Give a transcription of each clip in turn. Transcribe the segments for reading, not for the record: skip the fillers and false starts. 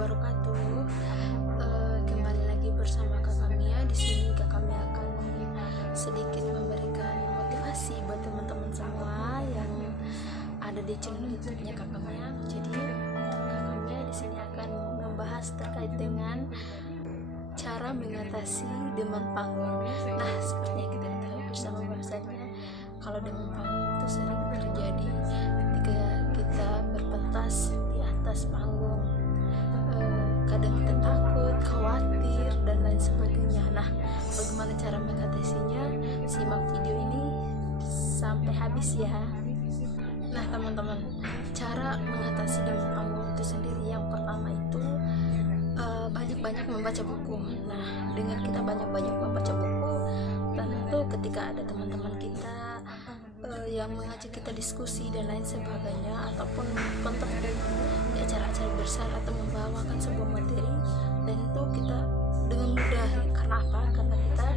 wabarakatuh. Kembali lagi bersama Kakak Mia. Di sini Kakak Mia akan sedikit memberikan motivasi buat teman-teman semua yang ada di channel YouTube-nya Kakak Mia. Jadi Kakak Mia di sini akan membahas terkait dengan cara mengatasi demam panggung. Nah, seperti yang kita ketahui bersama bahwasanya kalau demam panggung itu sering terjadi ketika kita berpentas di atas panggung. Kadang kita takut, khawatir, dan lain sebagainya. Nah, bagaimana cara mengatasinya? Simak video ini sampai habis ya. Nah, teman-teman, cara mengatasi demam panggung itu sendiri, yang pertama itu banyak-banyak membaca buku. Nah, dengan kita banyak-banyak membaca buku, tentu ketika ada teman-teman kita yang mengajak kita diskusi dan lain sebagainya, ataupun kontak di acara-acara besar atau membawakan sebuah materi, dan itu kita dengan mudah. Karena apa? Karena kita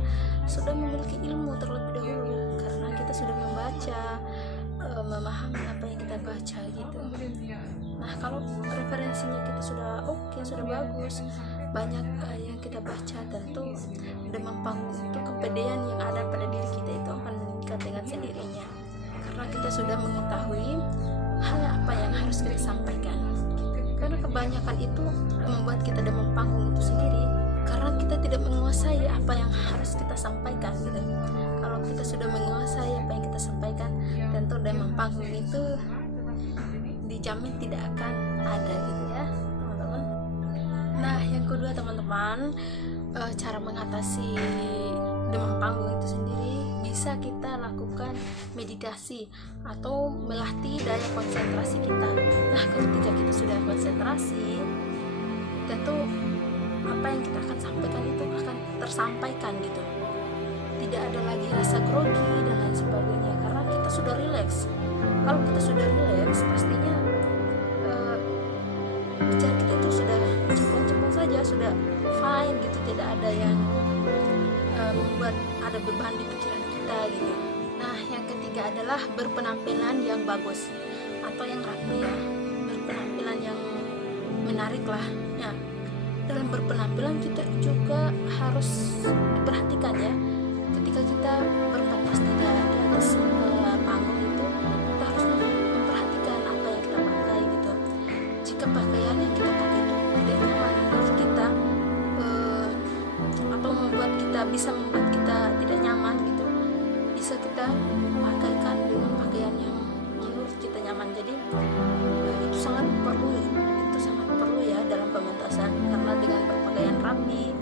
sudah memiliki ilmu terlebih dahulu, karena kita sudah membaca, memahami apa yang kita baca gitu. Nah, kalau referensinya kita sudah oke, sudah bagus, banyak yang kita baca, tentu demam panggung itu kepedean yang ada pada diri kita itu akan meningkat dengan sendirinya, karena kita sudah mengetahui hal apa yang harus kita sampaikan. Karena kebanyakan itu membuat kita demam panggung itu sendiri, karena kita tidak menguasai apa yang harus kita sampaikan gitu. Kalau kita sudah menguasai apa yang kita sampaikan, tentu demam panggung itu dijamin tidak akan ada gitu ya, teman-teman. Nah, yang kedua teman-teman, cara mengatasi demam panggung itu sendiri bisa kita lakukan meditasi atau melatih daya konsentrasi kita. Nah, ketika kita sudah konsentrasi, tentu apa yang kita akan sampaikan itu akan tersampaikan gitu. Tidak ada lagi rasa grogi dan lain sebagainya, karena kita sudah rileks. Kalau kita sudah rileks, pastinya bicara kita itu sudah cepat-cepat saja, sudah fine gitu, tidak ada yang membuat ada beban di pikiran kita gitu. Nah, yang ketiga adalah berpenampilan yang bagus atau yang rapi ya, berpenampilan yang menarik lah ya. Dalam berpenampilan kita juga harus diperhatikan ya. Ketika kita berpentas di atas panggung itu, kita harus memperhatikan apa yang kita pakai gitu. Jika pakaian yang kita pakai itu tidak nyaman menurut kita, atau bisa membuat kita tidak nyaman gitu, bisa kita pakaikan dengan pakaian yang menurut kita nyaman. Jadi itu sangat perlu ya dalam pementasan, karena dengan berpakaian rapi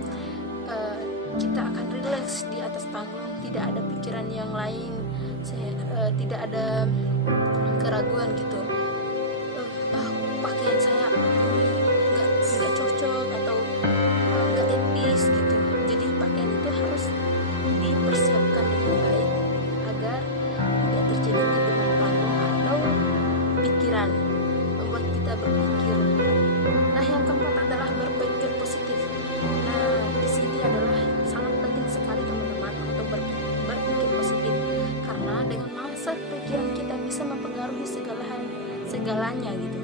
kita akan rileks di atas panggung, tidak ada pikiran yang lain, tidak ada keraguan gitu. Pakaian saya nggak cocok atau nggak etis gitu. Jadi pakaian itu harus dipersiapkan dengan baik agar tidak terjadi demam panggung atau pikiran membuat kita berpikir. Nah, yang keempat adalah berpikir positif. Nah, di sini adalah sangat penting sekali teman-teman untuk berpikir positif, karena dengan mindset pikiran kita bisa mempengaruhi segalanya gitu.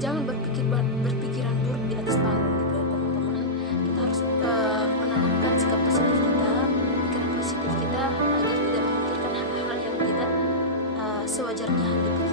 Jangan berpikiran buruk di atas panggung gitu ya, teman-teman. Kita harus menanamkan sikap positif kita, pikiran positif kita, agar tidak memikirkan hal-hal yang tidak sewajarnya gitu.